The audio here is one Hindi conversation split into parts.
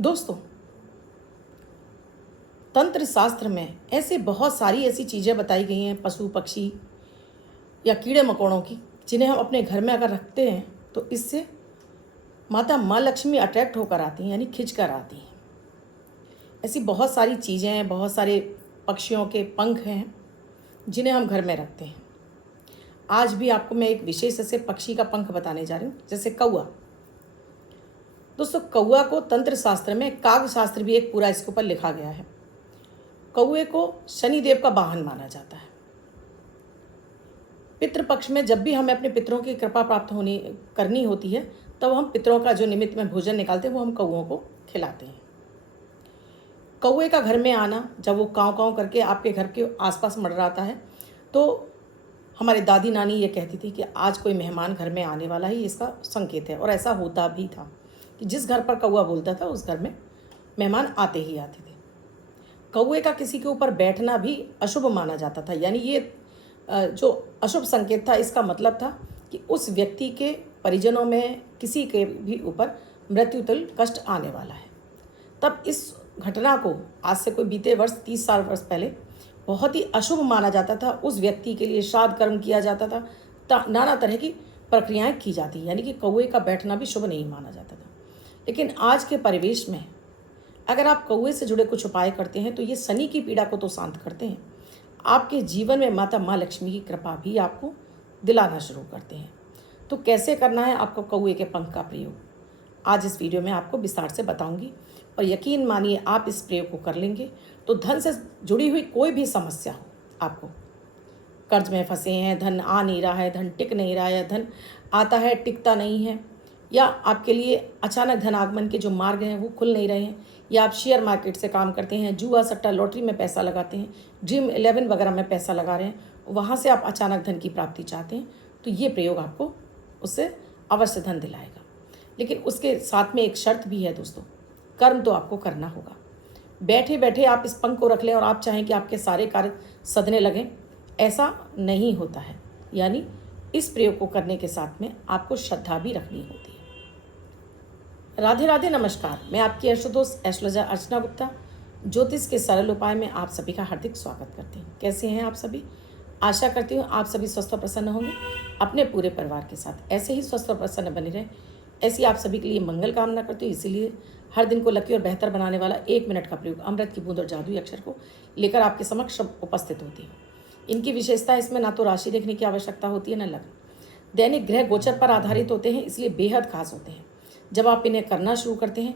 दोस्तों, तंत्र शास्त्र में ऐसे बहुत सारी ऐसी चीज़ें बताई गई हैं पशु पक्षी या कीड़े मकोड़ों की, जिन्हें हम अपने घर में अगर रखते हैं तो इससे माता माँ लक्ष्मी अट्रैक्ट होकर आती हैं, यानी खिंच कर आती हैं। ऐसी बहुत सारी चीज़ें हैं, बहुत सारे पक्षियों के पंख हैं जिन्हें हम घर में रखते हैं। आज भी आपको मैं एक विशेष ऐसे पक्षी का पंख बताने जा रही हूँ, जैसे कौआ। दोस्तों, कौआ को तंत्र शास्त्र में काग शास्त्र भी एक पूरा इसके ऊपर लिखा गया है। कौए को शनिदेव का वाहन माना जाता है। पितृपक्ष में जब भी हमें अपने पितरों की कृपा प्राप्त करनी होती है, तब हम पितरों का जो निमित्त में भोजन निकालते हैं वो हम कौओं को खिलाते हैं। कौए का घर में आना, जब वो काँव काँव करके आपके घर के आसपास मंडराता है, तो हमारे दादी नानी ये कहती थी कि आज कोई मेहमान घर में आने वाला ही इसका संकेत है। और ऐसा होता भी था कि जिस घर पर कौआ बोलता था उस घर में मेहमान आते ही आते थे। कौए का किसी के ऊपर बैठना भी अशुभ माना जाता था, यानी ये जो अशुभ संकेत था, इसका मतलब था कि उस व्यक्ति के परिजनों में किसी के भी ऊपर मृत्यु तुल्य कष्ट आने वाला है। तब इस घटना को आज से कोई बीते वर्ष 30 साल वर्ष पहले बहुत ही अशुभ माना जाता था। उस व्यक्ति के लिए श्राद्ध कर्म किया जाता था, नाना तरह की प्रक्रियाएं की जाती, यानी कि कौए का बैठना भी शुभ नहीं माना जाता था। लेकिन आज के परिवेश में अगर आप कौए से जुड़े कुछ उपाय करते हैं तो ये शनि की पीड़ा को तो शांत करते हैं, आपके जीवन में माता माँ लक्ष्मी की कृपा भी आपको दिलाना शुरू करते हैं। तो कैसे करना है आपको कौए के पंख का प्रयोग, आज इस वीडियो में आपको विस्तार से बताऊंगी। और यकीन मानिए, आप इस प्रयोग को कर लेंगे तो धन से जुड़ी हुई कोई भी समस्या हो, आपको कर्ज में फंसे हैं, धन आ नहीं रहा है, धन टिक नहीं रहा है, धन आता है टिकता नहीं है, या आपके लिए अचानक धन आगमन के जो मार्ग हैं वो खुल नहीं रहे हैं, या आप शेयर मार्केट से काम करते हैं, जुआ सट्टा लॉटरी में पैसा लगाते हैं, ड्रीम 11 वगैरह में पैसा लगा रहे हैं, वहाँ से आप अचानक धन की प्राप्ति चाहते हैं, तो ये प्रयोग आपको उससे अवश्य धन दिलाएगा। लेकिन उसके साथ में एक शर्त भी है दोस्तों, कर्म तो आपको करना होगा। बैठे बैठे आप इस पंख को रख लें और आप चाहें कि आपके सारे कार्य सधने लगें, ऐसा नहीं होता है। यानी इस प्रयोग को करने के साथ में आपको श्रद्धा भी रखनी होती है। राधे राधे, नमस्कार। मैं आपकी एस्ट्रोदोस्त एस्ट्रोलॉजर अर्चना गुप्ता ज्योतिष के सरल उपाय में आप सभी का हार्दिक स्वागत करती हूँ। कैसे हैं आप सभी? आशा करती हूँ आप सभी स्वस्थ और प्रसन्न होंगे। अपने पूरे परिवार के साथ ऐसे ही स्वस्थ और प्रसन्न बने रहें, ऐसी आप सभी के लिए मंगल कामना करती हूँ। इसीलिए हर दिन को लकी और बेहतर बनाने वाला 1 मिनट का प्रयोग अमृत की बूंद और जादुई अक्षर को लेकर आपके समक्ष उपस्थित होती है। इनकी विशेषता, इसमें ना तो राशि देखने की आवश्यकता होती है न लग्न, दैनिक ग्रह गोचर पर आधारित होते हैं, इसलिए बेहद खास होते हैं। जब आप इन्हें करना शुरू करते हैं,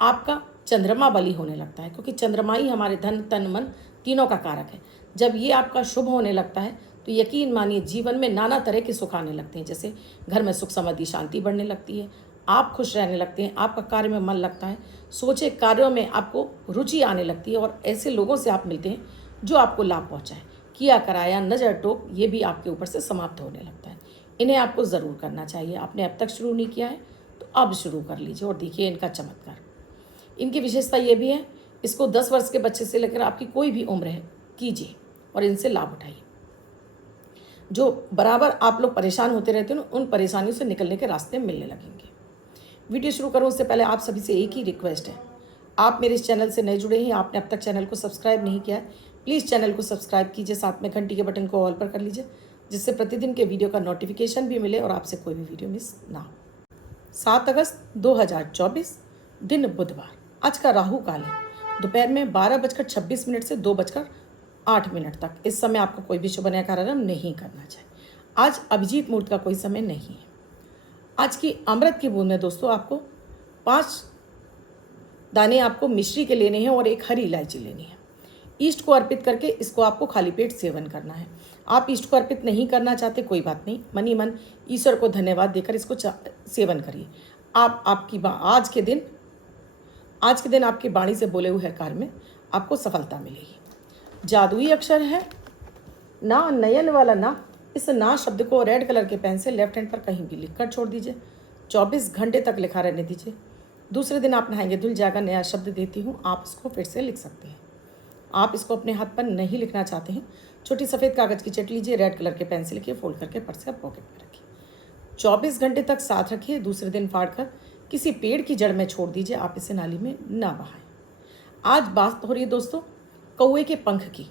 आपका चंद्रमा बली होने लगता है, क्योंकि चंद्रमा ही हमारे धन तन मन तीनों का कारक है। जब ये आपका शुभ होने लगता है तो यकीन मानिए जीवन में नाना तरह के सुख आने लगते हैं। जैसे घर में सुख समृद्धि शांति बढ़ने लगती है, आप खुश रहने लगते हैं, आपका कार्य में मन लगता है, सोचे कार्यों में आपको रुचि आने लगती है, और ऐसे लोगों से आप मिलते हैं जो आपको लाभ पहुँचाए। किया कराया नज़र टोक ये भी आपके ऊपर से समाप्त होने लगता है। इन्हें आपको ज़रूर करना चाहिए। आपने अब तक शुरू नहीं किया है तो अब शुरू कर लीजिए और देखिए इनका चमत्कार। इनकी विशेषता ये भी है, इसको 10 वर्ष के बच्चे से लेकर आपकी कोई भी उम्र है, कीजिए और इनसे लाभ उठाइए। जो बराबर आप लोग परेशान होते रहते हैं, उन परेशानियों से निकलने के रास्ते मिलने लगेंगे। वीडियो शुरू करूँ उससे पहले आप सभी से एक ही रिक्वेस्ट है, आप मेरे इस चैनल से नए जुड़े हैं, आपने अब तक चैनल को सब्सक्राइब नहीं किया है, प्लीज़ चैनल को सब्सक्राइब कीजिए, साथ में घंटी के बटन को ऑल पर कर लीजिए, जिससे प्रतिदिन के वीडियो का नोटिफिकेशन भी मिले और आपसे कोई भी वीडियो मिस ना हो। 7 अगस्त 2024, दिन बुधवार। आज का राहु काल है दोपहर में 12:26 से 2:08 तक। इस समय आपको कोई भी शुभ नया कार्यक्रम नहीं करना चाहिए। आज अभिजीत मुहूर्त का कोई समय नहीं है। आज की अमृत की बूंद में दोस्तों आपको 5 दाने आपको मिश्री के लेने हैं और 1 हरी इलायची लेनी है। ईस्ट को अर्पित करके इसको आपको खाली पेट सेवन करना है। आप ईस्ट को अर्पित नहीं करना चाहते, कोई बात नहीं, मन ही मन ईश्वर को धन्यवाद देकर इसको सेवन करिए। आज के दिन आपकी वाणी से बोले हुए कार्य में आपको सफलता मिलेगी। जादुई अक्षर है ना, नयन वाला ना। इस ना शब्द को रेड कलर के पेन से लेफ्ट हैंड पर कहीं भी लिखकर छोड़ दीजिए। 24 घंटे तक लिखा रहने दीजिए। दूसरे दिन आप नहाएंगे, धुल जाएगा, नया शब्द देती हूँ, आप इसको फिर से लिख सकते हैं। आप इसको अपने हाथ पर नहीं लिखना चाहते हैं, छोटी सफ़ेद कागज़ की चट लीजिए, रेड कलर के पेन से लिखिए, फोल्ड करके पर्स का पॉकेट में रखिए। 24 घंटे तक साथ रखिए, दूसरे दिन फाड़ कर किसी पेड़ की जड़ में छोड़ दीजिए, आप इसे नाली में ना बहाएं। आज बात हो रही है दोस्तों कौवे के पंख की,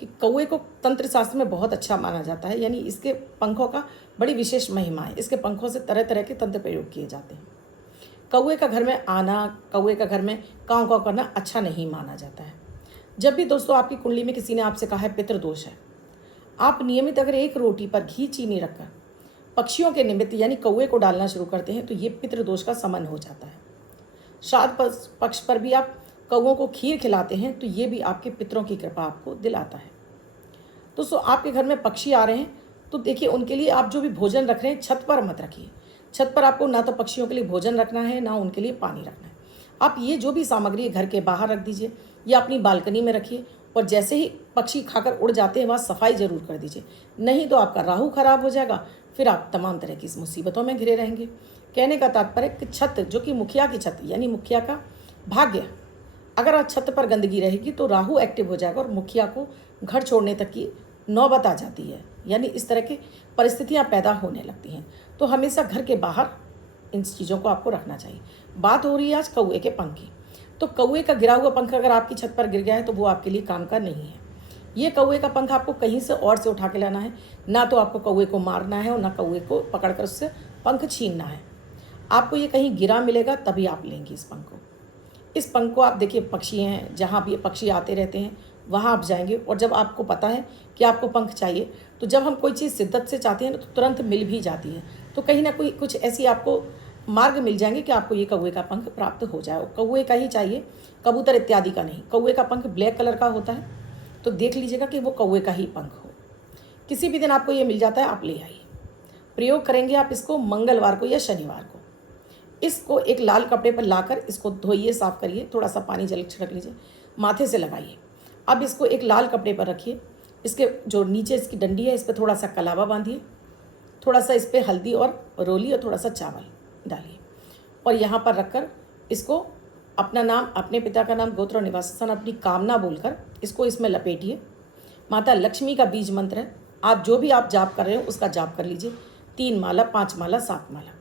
कि कौवे को तंत्र शास्त्र में बहुत अच्छा माना जाता है, यानी इसके पंखों का बड़ी विशेष महिमा है। इसके पंखों से तरह तरह के तंत्र प्रयोग किए जाते हैं। कौवे का घर में आना, कौवे का घर में काँव काँव करना अच्छा नहीं माना जाता है। जब भी दोस्तों आपकी कुंडली में किसी ने आपसे कहा है पितृदोष है, आप नियमित अगर एक रोटी पर घी चीनी रखकर पक्षियों के निमित्त यानी कौवे को डालना शुरू करते हैं तो ये पितृदोष का समन हो जाता है। श्राद्ध पक्ष पर भी आप कौवों को खीर खिलाते हैं तो ये भी आपके पितरों की कृपा आपको दिलाता है। दोस्तों आपके घर में पक्षी आ रहे हैं तो देखिए उनके लिए आप जो भी भोजन रख रहे हैं छत पर मत रखिए। छत पर आपको ना तो पक्षियों के लिए भोजन रखना है, ना उनके लिए पानी रखना है। आप ये जो भी सामग्री घर के बाहर रख दीजिए या अपनी बालकनी में रखिए, और जैसे ही पक्षी खाकर उड़ जाते हैं वहाँ सफाई ज़रूर कर दीजिए, नहीं तो आपका राहु खराब हो जाएगा, फिर आप तमाम तरह की मुसीबतों में घिरे रहेंगे। कहने का तात्पर्य कि छत जो कि मुखिया की छत यानी मुखिया का भाग्य, अगर आज छत पर गंदगी रहेगी तो राहु एक्टिव हो जाएगा और मुखिया को घर छोड़ने तक की नौबत आ जाती है, यानी इस तरह की परिस्थितियाँ पैदा होने लगती हैं। तो हमेशा घर के बाहर इन चीज़ों को आपको रखना चाहिए। बात हो रही है आज कौवे के पंख की, तो कौवे का गिरा हुआ पंख अगर आपकी छत पर गिर गया है तो वो आपके लिए काम का नहीं है। ये कौवे का पंख आपको कहीं से और से उठा के लाना है, ना तो आपको कौवे को मारना है और ना कौवे को पकड़कर उससे पंख छीनना है। आपको ये कहीं गिरा मिलेगा तभी आप लेंगे इस पंख को। इस पंख को आप देखिए पक्षी हैं, जहाँ भी पक्षी आते रहते हैं वहाँ आप जाएंगे, और जब आपको पता है कि आपको पंख चाहिए तो जब हम कोई चीज़ शिद्दत से चाहते हैं तो तुरंत मिल भी जाती है। तो कहीं ना कोई कुछ ऐसी आपको मार्ग मिल जाएंगे कि आपको ये कौवे का पंख प्राप्त हो जाए। और कौवे का ही चाहिए, कबूतर इत्यादि का नहीं। कौवे का पंख ब्लैक कलर का होता है, तो देख लीजिएगा कि वो कौवे का ही पंख हो। किसी भी दिन आपको ये मिल जाता है, आप ले आइए। प्रयोग करेंगे आप इसको मंगलवार को या शनिवार को। इसको एक लाल कपड़े पर लाकर इसको धोइए, साफ करिए, थोड़ा सा पानी जल छिड़क लीजिए, माथे से लगाइए। अब इसको एक लाल कपड़े पर रखिए, इसके जो नीचे इसकी डंडी है इस पर थोड़ा सा कलावा बांधिए, थोड़ा सा इस पर हल्दी और रोली और थोड़ा सा चावल डालिए, और यहाँ पर रखकर इसको अपना नाम, अपने पिता का नाम, गोत्र और निवास स्थान, अपनी कामना बोलकर इसको इसमें लपेटिए। माता लक्ष्मी का बीज मंत्र है, आप जो भी आप जाप कर रहे हो उसका जाप कर लीजिए। 3 माला, 5 माला, 7 माला।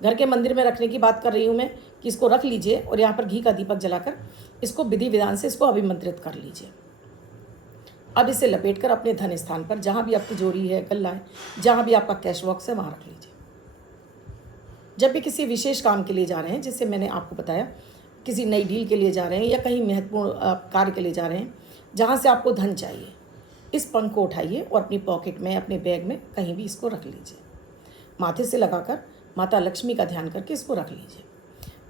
घर के मंदिर में रखने की बात कर रही हूँ मैं, कि इसको रख लीजिए और यहाँ पर घी का दीपक जलाकर इसको विधि विधान से इसको अभिमंत्रित कर लीजिए। अब इसे लपेटकर अपने धन स्थान पर, जहाँ भी आपकी जोड़ी है, गल्ला है, जहाँ भी आपका कैश बॉक्स है, वहाँ रख लीजिए। जब भी किसी विशेष काम के लिए जा रहे हैं, जिससे मैंने आपको बताया, किसी नई डील के लिए जा रहे हैं या कहीं महत्वपूर्ण कार्य के लिए जा रहे हैं जहाँ से आपको धन चाहिए, इस पंख को उठाइए और अपनी पॉकेट में, अपने बैग में कहीं भी इसको रख लीजिए। माथे से लगाकर माता लक्ष्मी का ध्यान करके इसको रख लीजिए।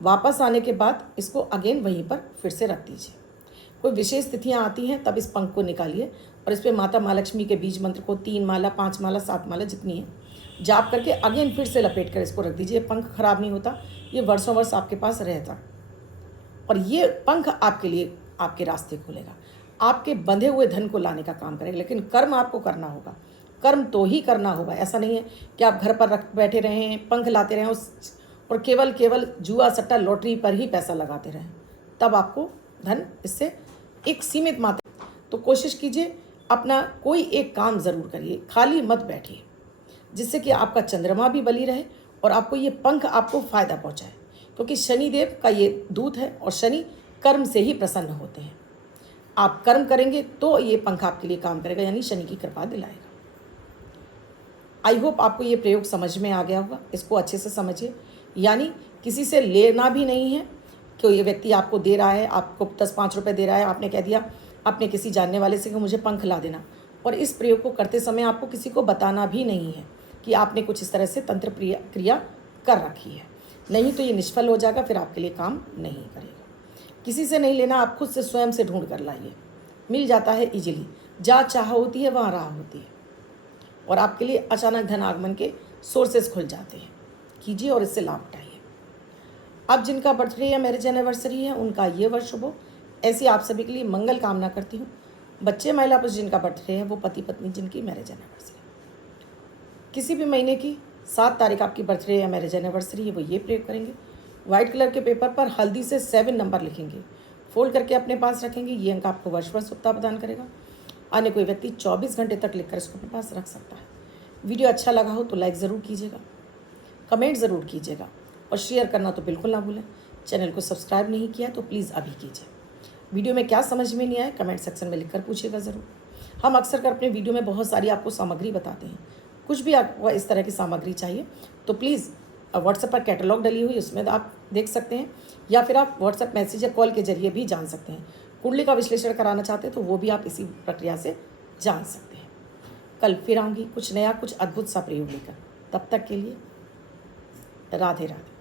वापस आने के बाद इसको अगेन वहीं पर फिर से रख दीजिए। कोई विशेष तिथियाँ आती हैं तब इस पंख को निकालिए और इस पर माता महालक्ष्मी के बीज मंत्र को 3 माला, 5 माला, 7 माला जितनी है जाप करके अगेन फिर से लपेट कर इसको रख दीजिए। पंख खराब नहीं होता, ये वर्षों वर्ष आपके पास रहता, और ये पंख आपके लिए आपके रास्ते खोलेगा, आपके बंधे हुए धन को लाने का काम करेगा। लेकिन कर्म आपको करना होगा, कर्म तो ही करना होगा। ऐसा नहीं है कि आप घर पर रख बैठे रहें, पंख लाते रहें और केवल जुआ सट्टा लॉटरी पर ही पैसा लगाते रहें, तब आपको धन इससे एक सीमित मात्रा। तो कोशिश कीजिए अपना कोई एक काम ज़रूर करिए, खाली मत बैठिए, जिससे कि आपका चंद्रमा भी बली रहे और आपको ये पंख आपको फ़ायदा पहुंचाए, क्योंकि शनिदेव का ये दूत है और शनि कर्म से ही प्रसन्न होते हैं। आप कर्म करेंगे तो ये पंख आपके लिए काम करेगा, यानी शनि की कृपा दिलाएगा। आई होप आपको ये प्रयोग समझ में आ गया होगा। इसको अच्छे से समझिए, यानी किसी से लेना भी नहीं है कि ये व्यक्ति आपको दे रहा है, आपको 10-5 रुपये दे रहा है, आपने कह दिया अपने किसी जानने वाले से कि मुझे पंख ला देना, और इस प्रयोग को करते समय आपको किसी को बताना भी नहीं है कि आपने कुछ इस तरह से तंत्र क्रिया कर रखी है, नहीं तो ये निष्फल हो जाएगा, फिर आपके लिए काम नहीं करेगा। किसी से नहीं लेना, आप खुद से स्वयं से ढूंढ कर लाइए, मिल जाता है इजीली। जहाँ चाह होती है वहाँ राह होती है, और आपके लिए अचानक धन आगमन के सोर्सेस खुल जाते हैं। कीजिए और इससे लाभ उठाइए। अब जिनका बर्थडे या मैरिज एनिवर्सरी है उनका ये वर्ष शुभ हो, ऐसी आप सभी के लिए मंगल कामना करती हूँ। बच्चे, महिला पुरुष जिनका बर्थडे है, वो पति पत्नी जिनकी मैरिज एनिवर्सरी, किसी भी महीने की 7 तारीख आपकी बर्थडे या मैरिज एनिवर्सरी है, वो ये प्रयोग करेंगे। वाइट कलर के पेपर पर हल्दी से 7 नंबर लिखेंगे, फोल्ड करके अपने पास रखेंगे। ये अंक आपको वर्ष भर शुभता प्रदान करेगा। अन्य कोई व्यक्ति 24 घंटे तक लिखकर इसको अपने पास रख सकता है। वीडियो अच्छा लगा हो तो लाइक ज़रूर कीजिएगा, कमेंट ज़रूर कीजिएगा, और शेयर करना तो बिल्कुल ना भूलें। चैनल को सब्सक्राइब नहीं किया तो प्लीज़ अभी कीजिए। वीडियो में क्या समझ में नहीं आया कमेंट सेक्शन में लिखकर पूछिएगा ज़रूर। हम अक्सर कर अपने वीडियो में बहुत सारी आपको सामग्री बताते हैं। कुछ भी आपको इस तरह की सामग्री चाहिए तो प्लीज़ व्हाट्सएप पर कैटलॉग डली हुई उसमें आप देख सकते हैं, या फिर आप व्हाट्सएप मैसेज या कॉल के जरिए भी जान सकते हैं। कुंडली का विश्लेषण कराना चाहते हैं तो वो भी आप इसी प्रक्रिया से जान सकते हैं। कल फिर आऊँगी कुछ नया, कुछ अद्भुत सा प्रयोग लेकर। तब तक के लिए राधे राधे।